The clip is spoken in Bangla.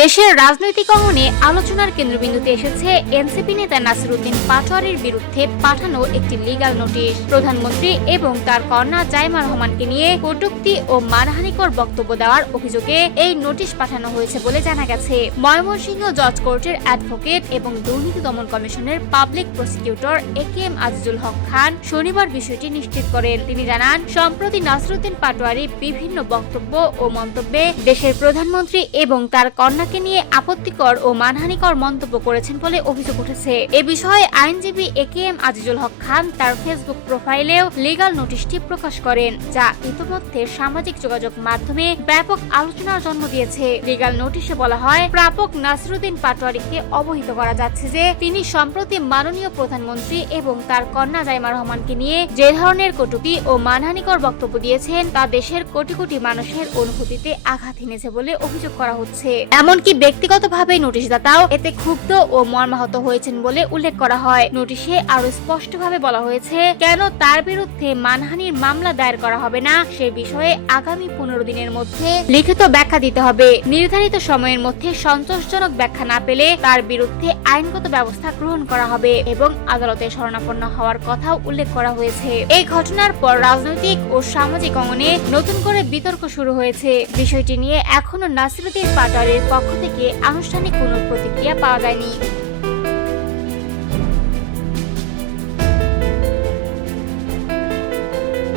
দেশের রাজনৈতিক অঙ্গনে আলোচনার কেন্দ্রবিন্দুতে এসেছে এনসিপি নেতা নাসিরউদ্দিন পাটোয়ারির বিরুদ্ধে পাঠানো একটি লিগ্যাল নোটিশ। প্রধানমন্ত্রী এবং তার কন্যা জাইমা রহমানকে নিয়ে কটূক্তি ও মানহানিকর বক্তব্য দেওয়ার অভিযোগে এই নোটিশ পাঠানো হয়েছে বলে জানা গেছে। ময়মনসিংহ জজ কোর্টের অ্যাডভোকেট এবং দুর্নীতি দমন কমিশনের পাবলিক প্রসিকিউটর একেএম আজিজুল হক খান শনিবার বিষয়টি নিশ্চিত করেন। তিনি জানান, সম্প্রতি নাসিরউদ্দিন পাটোয়ারি বিভিন্ন বক্তব্য ও মন্তব্যে দেশের প্রধানমন্ত্রী এবং তার কন্যাকে নিয়ে আপত্তিকর ও মানহানিকর মন্তব্য করেছেন বলে অভিযোগ উঠেছে। এ বিষয়ে আইনজীবী একেএম আজিজুল হক খান তার ফেসবুক প্রোফাইলেও লিগ্যাল নোটিশটি প্রকাশ করেন, যা ইতোমধ্যে সামাজিক যোগাযোগ মাধ্যমে ব্যাপক আলোচনার জন্ম দিয়েছে। লিগ্যাল নোটিশে বলা হয়, প্রাপক নাসিরউদ্দিন পাটোয়ারিকে অবহিত করা যাচ্ছে যে তিনি সম্প্রতি মাননীয় প্রধানমন্ত্রী এবং তার কন্যা জাইমা রহমানকে নিয়ে যে ধরনের কটূক্তি ও মানহানিকর বক্তব্য দিয়েছেন তা দেশের কোটি কোটি মানুষের অনুভূতিতে আঘাত এনেছে বলে অভিযোগ করা হচ্ছে। এমনকি ব্যক্তিগতভাবে নোটিশদাতাও এতে ক্ষুব্ধ ও মর্মাহত হয়েছেন বলে উল্লেখ করা হয়। নোটিশে আরো স্পষ্টভাবে বলা হয়েছে, কেন তার বিরুদ্ধে মানহানির মামলা দায়ের করা হবে না সে বিষয়ে আগামী 15 দিনের মধ্যে লিখিত ব্যাখ্যা দিতে হবে। নির্ধারিত সময়ের মধ্যে সন্তোষজনক ব্যাখ্যা না পেলে তার বিরুদ্ধে আইনগত ব্যবস্থা গ্রহণ করা হবে এবং আদালতে শরণাপন্ন হওয়ার কথাও উল্লেখ করা হয়েছে। এই ঘটনার পর রাজনৈতিক ও সামাজিক অঙ্গনে নতুন করে বিতর্ক শুরু হয়েছে। বিষয়টি নিয়ে এখনো নাসিরউদ্দিন পাটোয়ারির পক্ষ থেকে আনুষ্ঠানিক কোনো প্রতিক্রিয়া পাওয়া যায়নি।